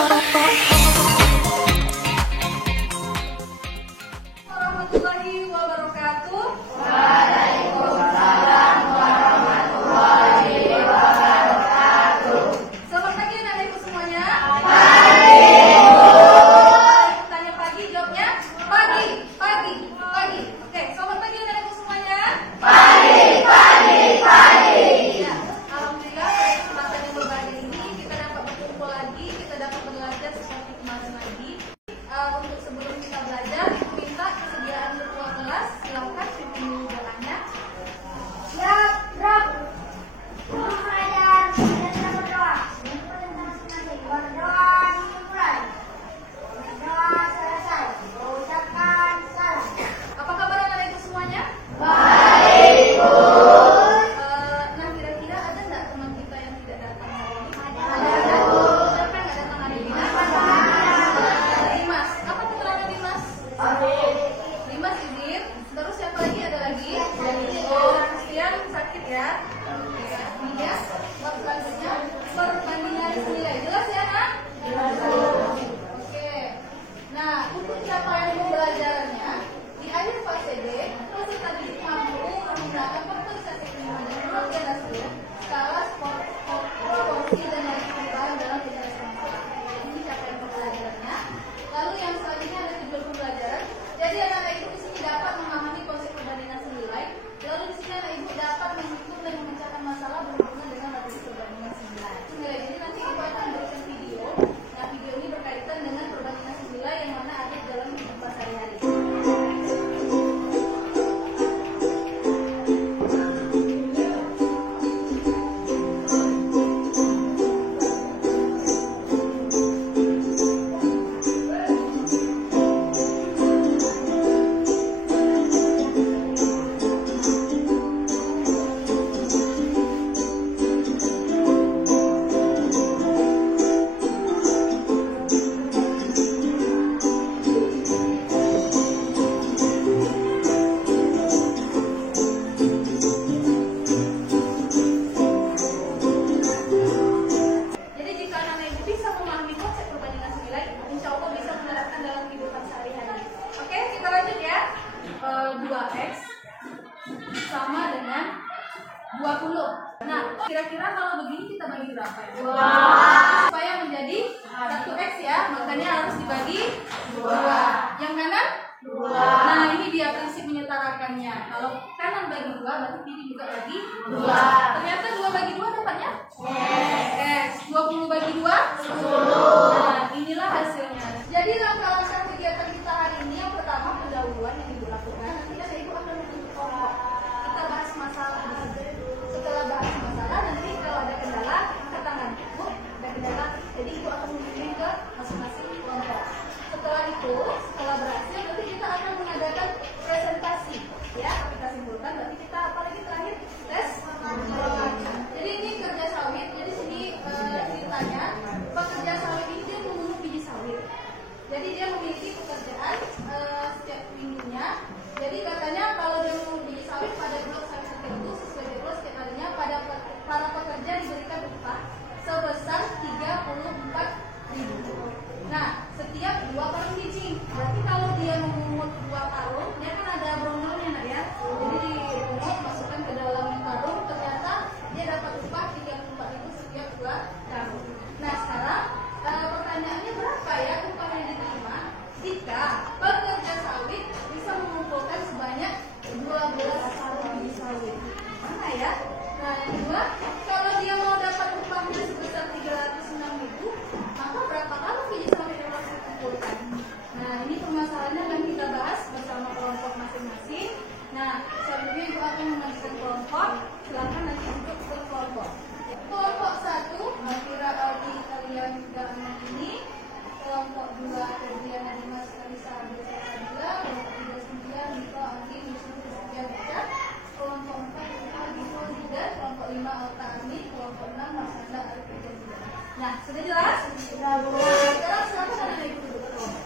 Warahmatullahi wabarakatuh. Waalaikumsalam warahmatullahi wabarakatuh. Selamat pagi anak-anakku semuanya. Pagi. Tanya pagi, jawabnya pagi, pagi, pagi. Oke, selamat pagi anak-anakku semuanya. Pagi. Ya, alhamdulillah pada kesempatan yang berbahagia ini kita dapat berkumpul lagi, kita dapat belajar seperti kemarin lagi. Untuk sebelum kita belajar, Ibu minta kesediaan ketua kelas. Silakan pimpin dulu doanya. Siap, Rob. Mengajar, kita berdoa. Berdoa dimulai. Berdoa selesai. Ucapkan salam. Apa kabar anak-anakku semuanya? Baik, Bu. Nah, kira-kira ada nggak teman kita yang tidak datang hari ini? Ada, Bu. Siapa yang nggak datang hari ini? Dimas. Apa keterangan Dimas? Dimas izin. Terus siapa lagi? Ada lagi? Oh, Christian sakit ya? Oke. Ini ya. Bab selanjutnya perbandingan nilai. Jelas ya, Nak? Oke. Nah, untuk capaian pembelajarannya di akhir fase D, peserta didik mampu menggunakan perbandingan kelima dan kemudian hasil skala proporsi dan nilai perubahan dalam penyelesaian masalah. Ini capaian pembelajarannya. Lalu yang selanjutnya ada tujuan pembelajaran. Jadi anak-anak ibu di sini dapat memahami konsep perbandingan nilai. Lalu di sini anak ibu dapat menghitung dan memecahkan masalah berhubungan dengan materi perbandingan nilai. Nilai ini nanti ibu akan berikan video. Nah, video ini berkaitan dengan perbandingan nilai yang mana ada di dalam kehidupan sehari-hari. Jadi jika anak ibu bisa memahami konsep perbandingan nilai, insya Allah bisa menerapkan dalam kehidupan sehari-hari. Oke, kita lanjut ya. 2x sama dengan 20. Nah, kira-kira kalau begini kita bagi berapa ya? Supaya menjadi 1x ya, makanya harus dibagi 2. Yang kanan? 2. Nah, ini dia prinsip menyetarakannya. Kalau kanan bagi 2, berarti kiri juga bagi 2. Ternyata 2 bagi 2 dapatnya? X. 20 bagi 2? 10. Nah, inilah hasilnya. Jadi langkah-langkah kegiatan kita hari ini yang pertama pendahuluan yang ibu lakukan. Nanti ada ibu akan membentuk kelompok. Kita bahas masalah. Setelah bahas masalah, nanti kalau ada kendala, angkat tangan. Bu, ada kendala. Jadi ibu akan membimbing ke masing-masing kelompok. Setelah itu, setelah berhasil, nanti kita akan mengadakan presentasi. Ya, kita simpulkan. Berarti kita apa lagi terakhir? Tes. Jadi ini kerja sawit. Jadi sini ceritanya pekerja sawit ini dia memungut biji sawit. Jadi dia memiliki pekerjaan setiap minggunya. Jadi katanya kalau dia memungut biji sawit pada blok sawit tertentu sesuai jadwal setiap harinya, para pekerja diberikan upah sebesar 34.000. Nah, setiap 2 karung biji. Berarti kalau dia memungut 2 karung, dia kan ada bronolnya, Nak ya. Jadi dipungut, masukkan ke dalam karung, ternyata dia dapat upah 34.000 setiap 2 karung. Nah, sekarang pertanyaannya berapa ya upah yang diterima jika pekerja sawit bisa mengumpulkan sebanyak 12 karung biji sawit? Mana ya? Nah, yang kedua, kalau dia mau dapat upahnya sebesar 306.000, maka berapa karung biji sawit yang harus dikumpulkan? Nah, ini permasalahannya akan kita bahas bersama kelompok masing-masing. Nah, selanjutnya ibu akan membagikan kelompok. Silakan nanti untuk berkelompok. Kelompok 1, Alfira Aldi kalian Gama ini. Kelompok 2, Febriana Dimas Kalisa Abdul Adila. Kelompok 3, Cynthia Niko Andi Yusuf Setia Baca. Kelompok 4, Rita Biko Zida. Kelompok 5, Alta Amin. Kelompok 6, Masanda Arif Zida. Nah, sudah jelas? Sudah. Sekarang silakan anak ibu duduk kelompok.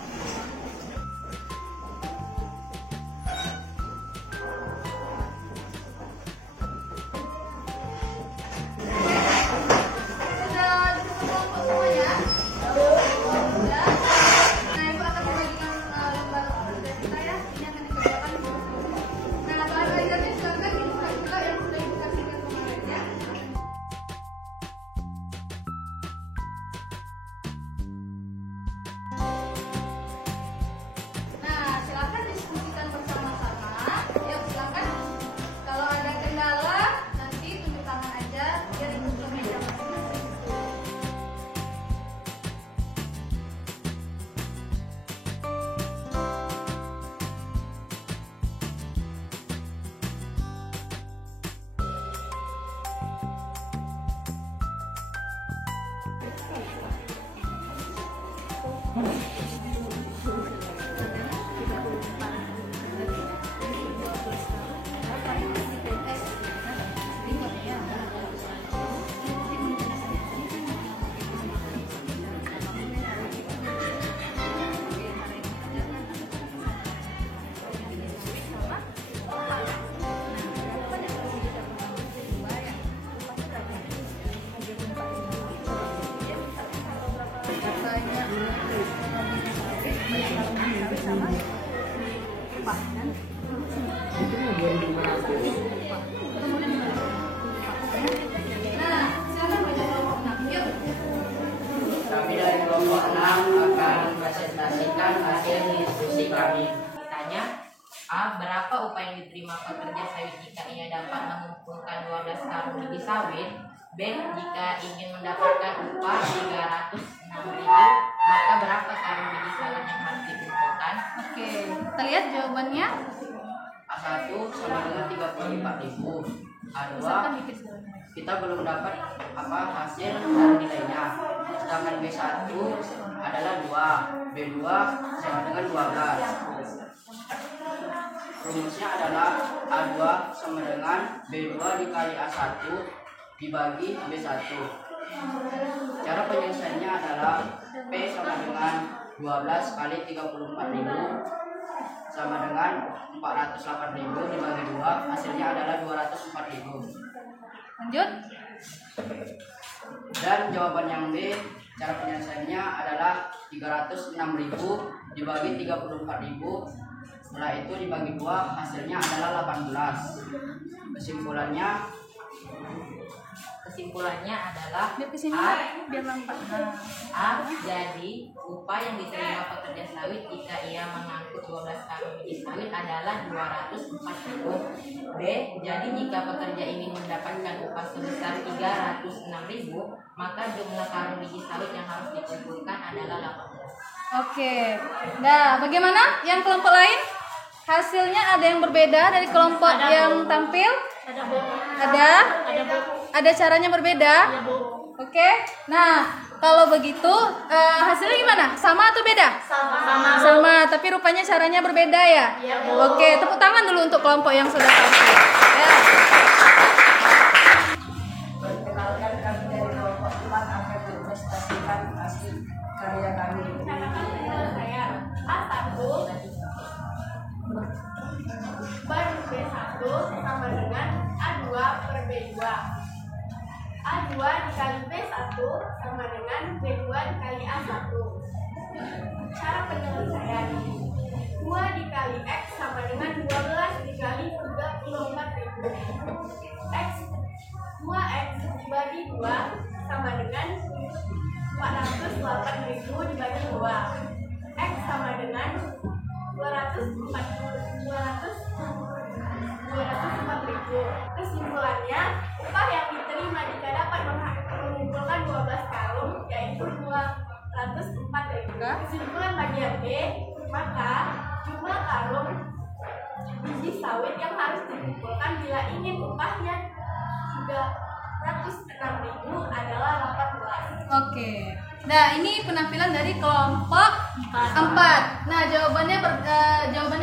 Sudah disebut kelompok semuanya? Kami dari kelompok 6 akan mempresentasikan hasil diskusi kami. Tanya, A. Berapa upah yang diterima pekerja sawit jika ia dapat mengumpulkan 12 karung biji sawit? B. Jika ingin mendapatkan upah 306.000, maka berapa karung biji sawit yang harus dikumpulkan? Oke, kita lihat jawabannya. A1 sama dengan 34.000. A2 Besarkan dikit. kita belum dapat hasil dari nilainya. Sedangkan B1 adalah 2, B2 sama dengan 12. Rumusnya adalah A2 sama dengan B2 dikali A1 dibagi B1. Cara penyelesaiannya adalah P sama dengan 12 kali 34.000 sama dengan 408.000 dibagi 2, hasilnya adalah 204.000. Lanjut. Dan jawaban yang B, cara penyelesaiannya adalah 306.000 dibagi 34.000. Setelah itu dibagi 2, hasilnya adalah 18. Kesimpulannya adalah Biar kesini A. biar nampak. A. Jadi upah yang diterima pekerja sawit jika ia mengangkut 12 karung biji sawit adalah 204.000. B. Jadi jika pekerja ingin mendapatkan upah sebesar 306.000, maka jumlah karung biji sawit yang harus dikumpulkan adalah 18. Oke. Nah, bagaimana yang kelompok lain? Hasilnya ada yang berbeda dari kelompok yang tampil? Ada caranya berbeda? Oke. Nah, kalau begitu hasilnya gimana? Sama atau beda? Sama, tapi rupanya caranya berbeda ya? Oke, tepuk tangan dulu untuk kelompok yang sudah tampil. Ya. Perkenalkan, kami dari kelompok 4 akan mempresentasikan hasil karya kami. Saya A1 per B1 sama dengan A2 per B2. A2 dikali B1 sama dengan B2 dikali A1. Cara penyelesaian 2 dikali X sama dengan 12 dikali 34.000. X 2X dibagi 2 sama dengan 408.000 dibagi 2. X sama dengan 204.000. Kesimpulannya, upah yang diterima jika dapat mengumpulkan 12 karung yaitu 204.000. Kesimpulan bagian B, maka jumlah karung biji sawit yang harus dikumpulkan bila ingin upahnya 306.000 adalah 18. Oke. Nah, ini penampilan dari kelompok 4. Nah, jawabannya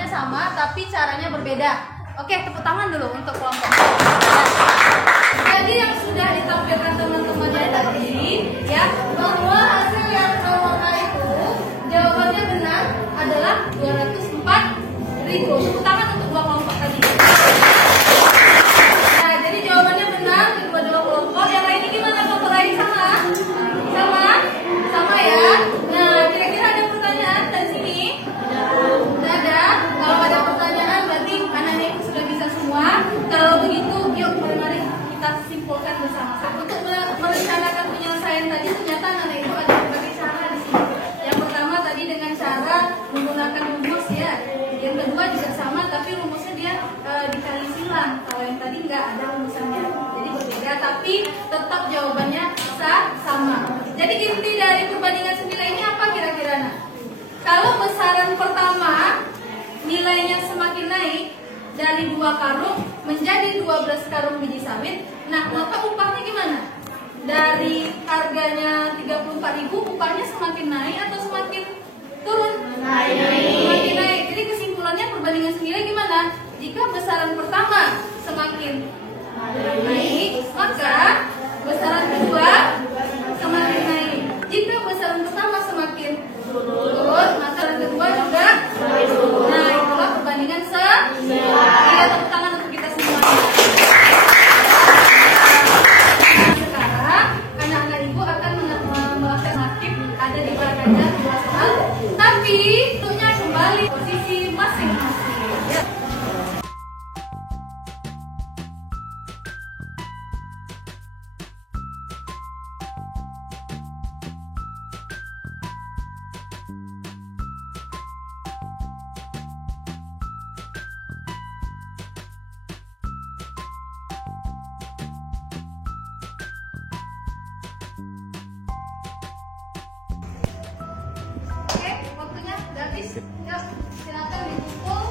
sama tapi caranya berbeda. Oke, tepuk tangan dulu untuk kelompok 4. Jadi yang sudah ditampilkan teman-temannya tadi ya, bahwa hasil yang nomor A itu jawabannya benar adalah 204.000. Tepuk tangan untuk dua kelompok tadi. Nah, jadi jawabannya benar kedua-dua kelompok. Yang lainnya gimana? Kelompok lain sama? Sama ya. Nah, kira-kira ada pertanyaan dari sini? Tidak ada. Kalau ada pertanyaan berarti anak-anak itu sudah bisa semua. Kalau begitu, yuk mari kita simpulkan bersama. Untuk merencanakan penyelesaian tadi ternyata anak-anak itu ada berbagai cara di sini. Yang pertama tadi dengan cara menggunakan rumus ya. Yang kedua juga sama tapi rumusnya dia dikali silang. Kalau yang tadi nggak ada rumusannya. Jadi berbeda tapi tetap jawabannya sama. Jadi inti dari perbandingan senilai ini apa kira-kira? Nah, kalau besaran pertama nilainya semakin naik dari 2 karung menjadi 12 karung biji sawit, nah maka upahnya gimana? Dari harganya 34.000 upahnya semakin naik atau semakin semakin naik, maka besaran kedua semakin naik. Jika besaran pertama semakin turun, maka besaran kedua juga turun. Nah, itulah perbandingan iya, tepuk tangan untuk kita semua. Sekarang anak-anak ibu akan melakukan aktif ada di belakangnya dua soal, tapi tentunya kembali posisi masing-masing. Ya. Oke, waktunya udah habis. Yuk, silakan dikumpul.